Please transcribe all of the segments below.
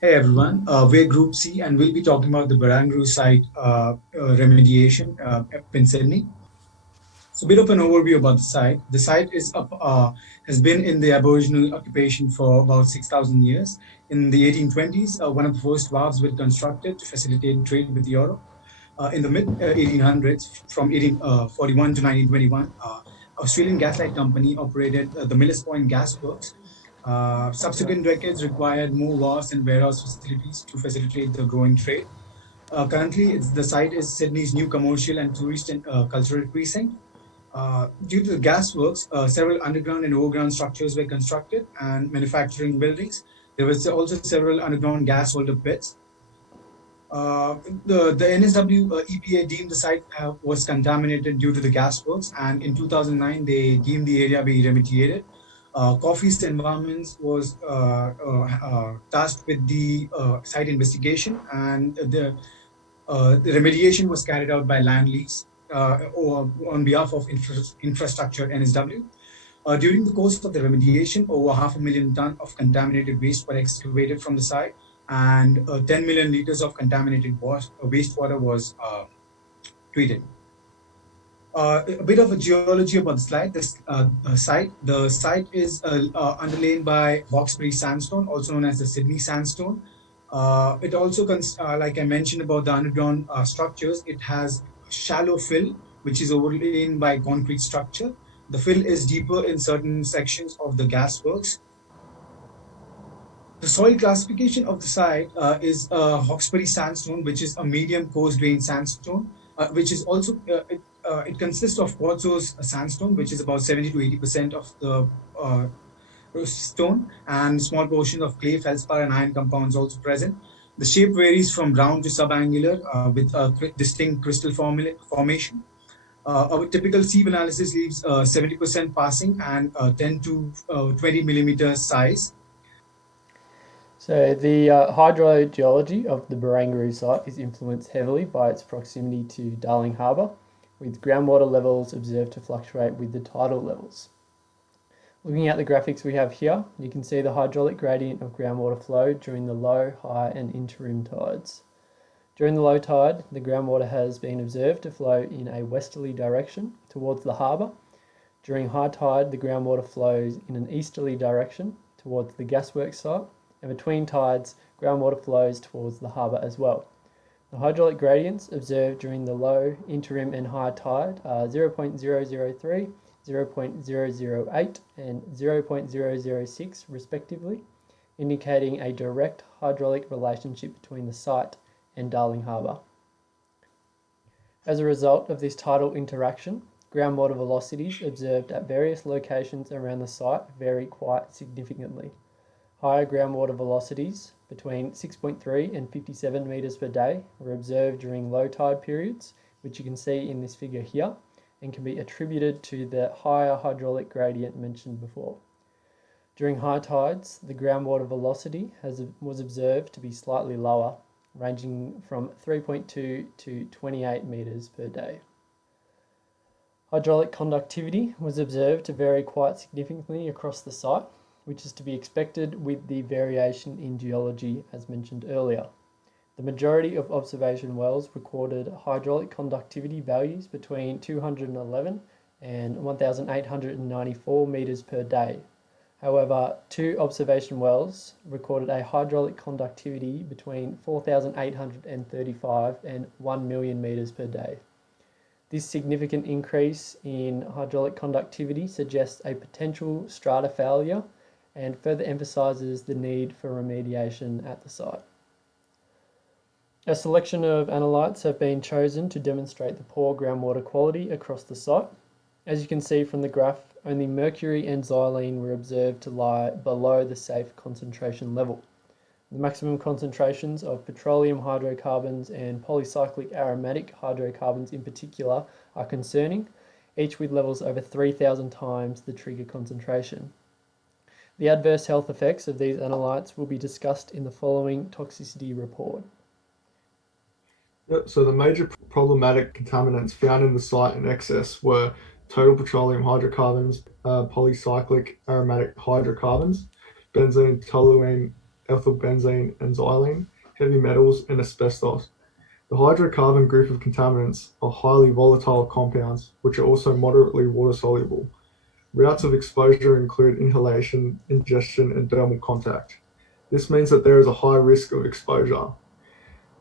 Hey everyone, we're Group C and we'll be talking about the Barangaroo site remediation up in Sydney. So, a bit of an overview about the site. The site has been in the Aboriginal occupation for about 6,000 years. In the 1820s, one of the first wharves were constructed to facilitate trade with Europe. In the mid 1800s, from 1841 to 1921, Australian Gaslight Company operated the Millers Point Gas Works. Subsequent decades required more wharves and warehouse facilities to facilitate the growing trade. Currently, the site is Sydney's new commercial and tourist and cultural precinct. Due to the gas works, several underground and overground structures were constructed and manufacturing buildings. There was also several underground gas holder pits. The NSW EPA deemed the site was contaminated due to the gas works, and in 2009 they deemed the area be remediated. Coffee's Environments was tasked with the site investigation, and the remediation was carried out by land lease or on behalf of infrastructure NSW. During the course of the remediation, over 500,000 tons of contaminated waste were excavated from the site, and 10 million liters of contaminated wastewater was treated. A bit of a geology about the slide. The site is underlain by Hawkesbury sandstone, also known as the Sydney sandstone. Like I mentioned about the underground structures, it has shallow fill, which is overlain by concrete structure. The fill is deeper in certain sections of the gas works. The soil classification of the site is Hawkesbury sandstone, which is a medium coarse grain sandstone, which is also it consists of quartzose sandstone, which is about 70 to 80% of the stone, and small portion of clay, feldspar, and iron compounds also present. The shape varies from round to subangular with a distinct crystal formation. Our typical sieve analysis leaves 70% passing and 10 to 20 millimeter size. So the hydrogeology of the Barangaroo site is influenced heavily by its proximity to Darling Harbour, with groundwater levels observed to fluctuate with the tidal levels. Looking at the graphics we have here, you can see the hydraulic gradient of groundwater flow during the low, high and interim tides. During the low tide, the groundwater has been observed to flow in a westerly direction towards the harbour. During high tide, the groundwater flows in an easterly direction towards the gasworks site, and between tides, groundwater flows towards the harbour as well. The hydraulic gradients observed during the low, interim and high tide are 0.003, 0.008 and 0.006 respectively, indicating a direct hydraulic relationship between the site and Darling Harbour. As a result of this tidal interaction, groundwater velocities observed at various locations around the site vary quite significantly. Higher groundwater velocities between 6.3 and 57 metres per day were observed during low tide periods, which you can see in this figure here, and can be attributed to the higher hydraulic gradient mentioned before. During high tides, the groundwater velocity was observed to be slightly lower, ranging from 3.2 to 28 metres per day. Hydraulic conductivity was observed to vary quite significantly across the site, which is to be expected with the variation in geology as mentioned earlier. The majority of observation wells recorded hydraulic conductivity values between 211 and 1,894 metres per day. However, 2 observation wells recorded a hydraulic conductivity between 4,835 and 1 million metres per day. This significant increase in hydraulic conductivity suggests a potential strata failure and further emphasises the need for remediation at the site. A selection of analytes have been chosen to demonstrate the poor groundwater quality across the site. As you can see from the graph, only mercury and xylene were observed to lie below the safe concentration level. The maximum concentrations of petroleum hydrocarbons and polycyclic aromatic hydrocarbons in particular are concerning, each with levels over 3,000 times the trigger concentration. The adverse health effects of these analytes will be discussed in the following toxicity report. So the major problematic contaminants found in the site in excess were total petroleum hydrocarbons, polycyclic aromatic hydrocarbons, benzene, toluene, ethylbenzene and xylene, heavy metals, and asbestos. The hydrocarbon group of contaminants are highly volatile compounds, which are also moderately water soluble. Routes of exposure include inhalation, ingestion, and dermal contact. This means that there is a high risk of exposure.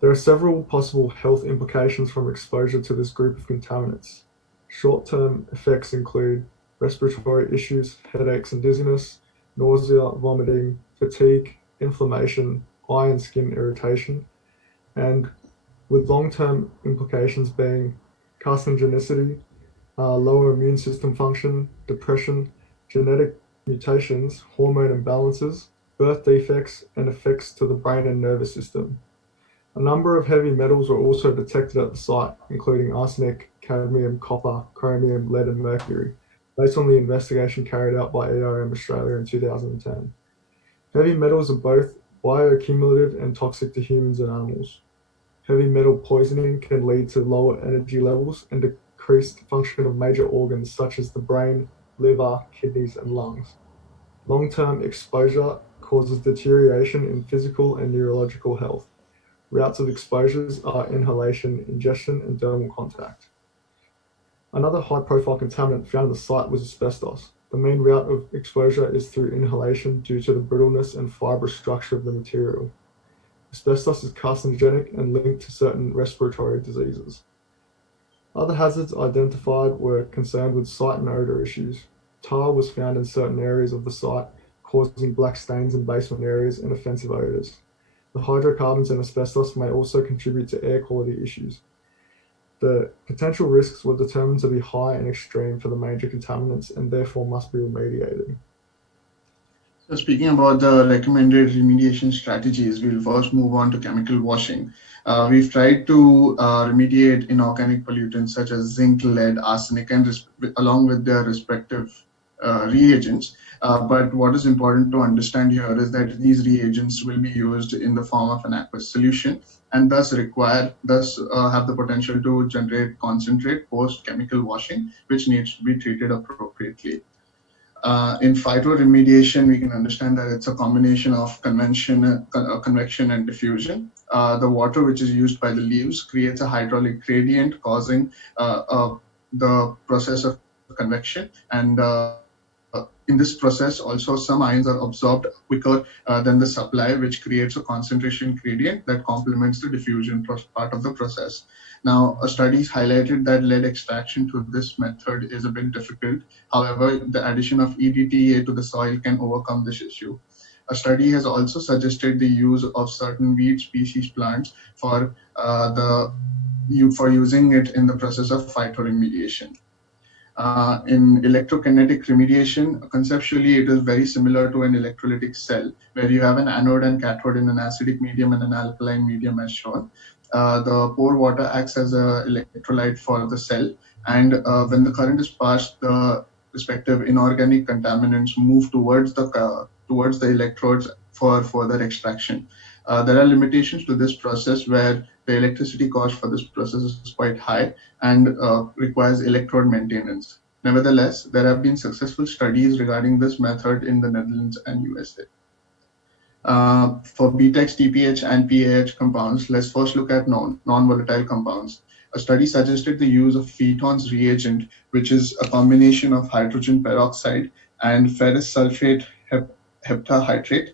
There are several possible health implications from exposure to this group of contaminants. Short-term effects include respiratory issues, headaches and dizziness, nausea, vomiting, fatigue, inflammation, eye and skin irritation, and with long-term implications being carcinogenicity, lower immune system function, depression, genetic mutations, hormone imbalances, birth defects, and effects to the brain and nervous system. A number of heavy metals were also detected at the site, including arsenic, cadmium, copper, chromium, lead, and mercury, based on the investigation carried out by ERM Australia in 2010. Heavy metals are both bioaccumulative and toxic to humans and animals. Heavy metal poisoning can lead to lower energy levels and decreased function of major organs such as the brain, liver, kidneys, and lungs. Long-term exposure causes deterioration in physical and neurological health. Routes of exposures are inhalation, ingestion, and dermal contact. Another high-profile contaminant found at the site was asbestos. The main route of exposure is through inhalation due to the brittleness and fibrous structure of the material. Asbestos is carcinogenic and linked to certain respiratory diseases. Other hazards identified were concerned with sight and odor issues. Tar was found in certain areas of the site, causing black stains in basement areas and offensive odors. The hydrocarbons and asbestos may also contribute to air quality issues. The potential risks were determined to be high and extreme for the major contaminants and therefore must be remediated. So speaking about the recommended remediation strategies, we'll first move on to chemical washing. We've tried to remediate inorganic pollutants such as zinc, lead, arsenic, and along with their respective reagents. But what is important to understand here is that these reagents will be used in the form of an aqueous solution and thus have the potential to generate concentrate post chemical washing, which needs to be treated appropriately. In phytoremediation, we can understand that it's a combination of convection and diffusion. The water which is used by the leaves creates a hydraulic gradient causing the process of convection, and in this process also some ions are absorbed quicker than the supply, which creates a concentration gradient that complements the diffusion part of the process. Now, studies highlighted that lead extraction through this method is a bit difficult. However, the addition of EDTA to the soil can overcome this issue. A study has also suggested the use of certain weed species plants for using it in the process of phytoremediation. In electrokinetic remediation, conceptually it is very similar to an electrolytic cell, where you have an anode and cathode in an acidic medium and an alkaline medium as shown. The pore water acts as an electrolyte for the cell, and when the current is passed, the respective inorganic contaminants move towards the electrodes for further extraction. There are limitations to this process where the electricity cost for this process is quite high and requires electrode maintenance. Nevertheless, there have been successful studies regarding this method in the Netherlands and USA. For BTEX, TPH, and PAH compounds, let's first look at non-volatile compounds. A study suggested the use of Pheton's reagent, which is a combination of hydrogen peroxide and ferrous sulfate heptahydrate.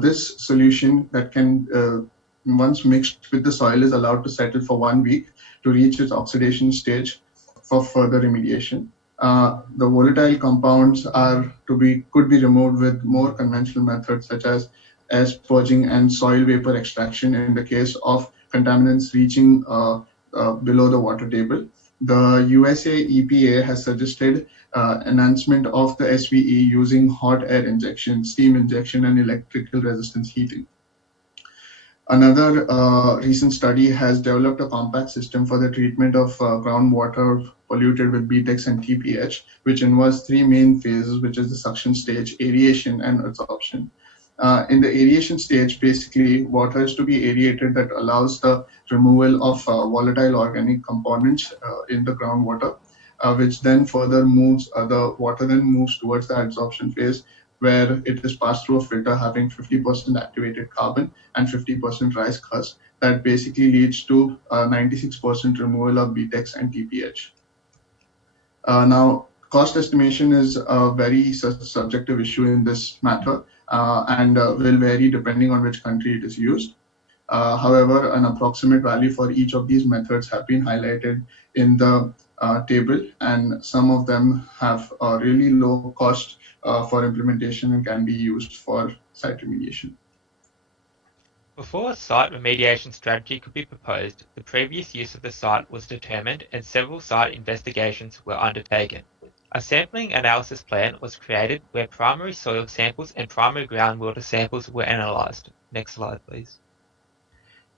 This solution that can, once mixed with the soil, is allowed to settle for 1 week to reach its oxidation stage for further remediation. The volatile compounds could be removed with more conventional methods such as air purging and soil vapor extraction in the case of contaminants reaching below the water table. The USA EPA has suggested enhancement of the SVE using hot air injection, steam injection, and electrical resistance heating. Another recent study has developed a compact system for the treatment of groundwater polluted with BTEX and TPH, which involves 3 main phases, which is the suction stage, aeration, and adsorption. In the aeration stage, basically, water is to be aerated that allows the removal of volatile organic components in the groundwater, which then further moves, the water then moves towards the adsorption phase, where it is passed through a filter having 50% activated carbon and 50% rice husk. That basically leads to 96% removal of BTEX and TPH. Now, cost estimation is a very subjective issue in this matter and will vary depending on which country it is used. However, an approximate value for each of these methods have been highlighted in the table, and some of them have a really low cost for implementation and can be used for site remediation. Before a site remediation strategy could be proposed, the previous use of the site was determined and several site investigations were undertaken. A sampling analysis plan was created where primary soil samples and primary groundwater samples were analysed. Next slide, please.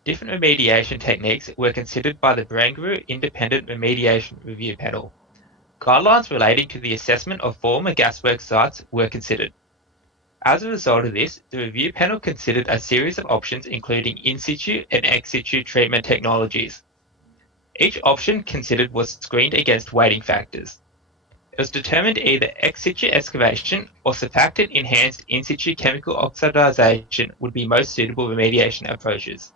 Different remediation techniques were considered by the Barangaroo Independent Remediation Review Panel. Guidelines relating to the assessment of former gasworks sites were considered. As a result of this, the review panel considered a series of options including in situ and ex situ treatment technologies. Each option considered was screened against weighting factors. It was determined either ex situ excavation or surfactant enhanced in situ chemical oxidization would be most suitable remediation approaches.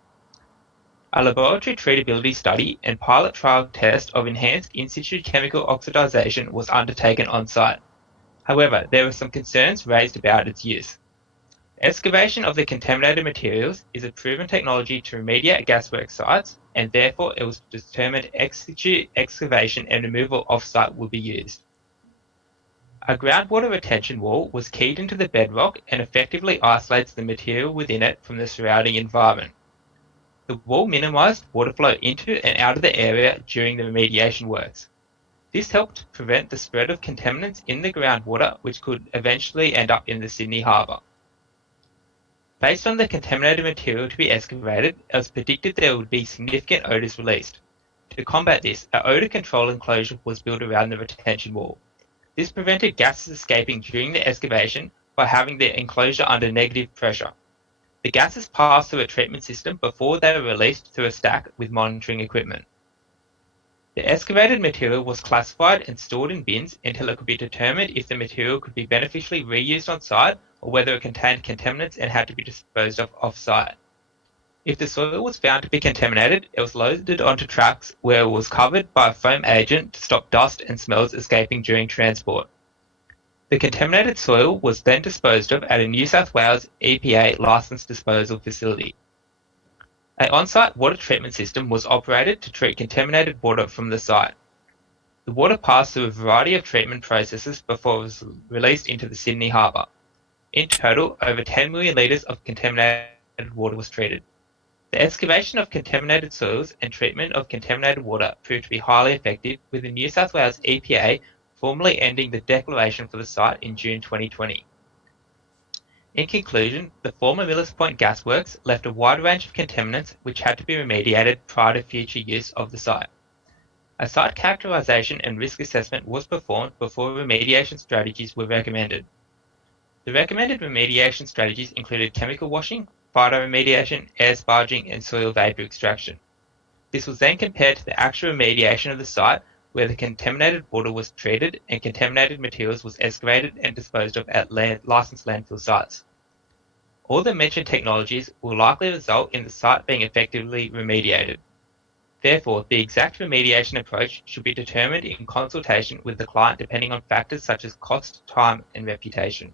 A laboratory treatability study and pilot trial test of enhanced in situ chemical oxidization was undertaken on site. However, there were some concerns raised about its use. Excavation of the contaminated materials is a proven technology to remediate gasworks sites, and therefore it was determined ex situ excavation and removal off-site would be used. A groundwater retention wall was keyed into the bedrock and effectively isolates the material within it from the surrounding environment. The wall minimised water flow into and out of the area during the remediation works. This helped prevent the spread of contaminants in the groundwater, which could eventually end up in the Sydney Harbour. Based on the contaminated material to be excavated, it was predicted there would be significant odours released. To combat this, an odour control enclosure was built around the retention wall. This prevented gases escaping during the excavation by having the enclosure under negative pressure. The gases passed through a treatment system before they were released through a stack with monitoring equipment. The excavated material was classified and stored in bins until it could be determined if the material could be beneficially reused on site or whether it contained contaminants and had to be disposed of off-site. If the soil was found to be contaminated, it was loaded onto trucks where it was covered by a foam agent to stop dust and smells escaping during transport. The contaminated soil was then disposed of at a New South Wales EPA licensed disposal facility. An on-site water treatment system was operated to treat contaminated water from the site. The water passed through a variety of treatment processes before it was released into the Sydney Harbour. In total, over 10 million litres of contaminated water was treated. The excavation of contaminated soils and treatment of contaminated water proved to be highly effective, with the New South Wales EPA formally ending the declaration for the site in June 2020. In conclusion, the former Millers Point Gas Works left a wide range of contaminants which had to be remediated prior to future use of the site. A site characterisation and risk assessment was performed before remediation strategies were recommended. The recommended remediation strategies included chemical washing, phytoremediation, air sparging, and soil vapour extraction. This was then compared to the actual remediation of the site, where the contaminated water was treated and contaminated materials was excavated and disposed of at licensed landfill sites. All the mentioned technologies will likely result in the site being effectively remediated. Therefore, the exact remediation approach should be determined in consultation with the client depending on factors such as cost, time, and reputation.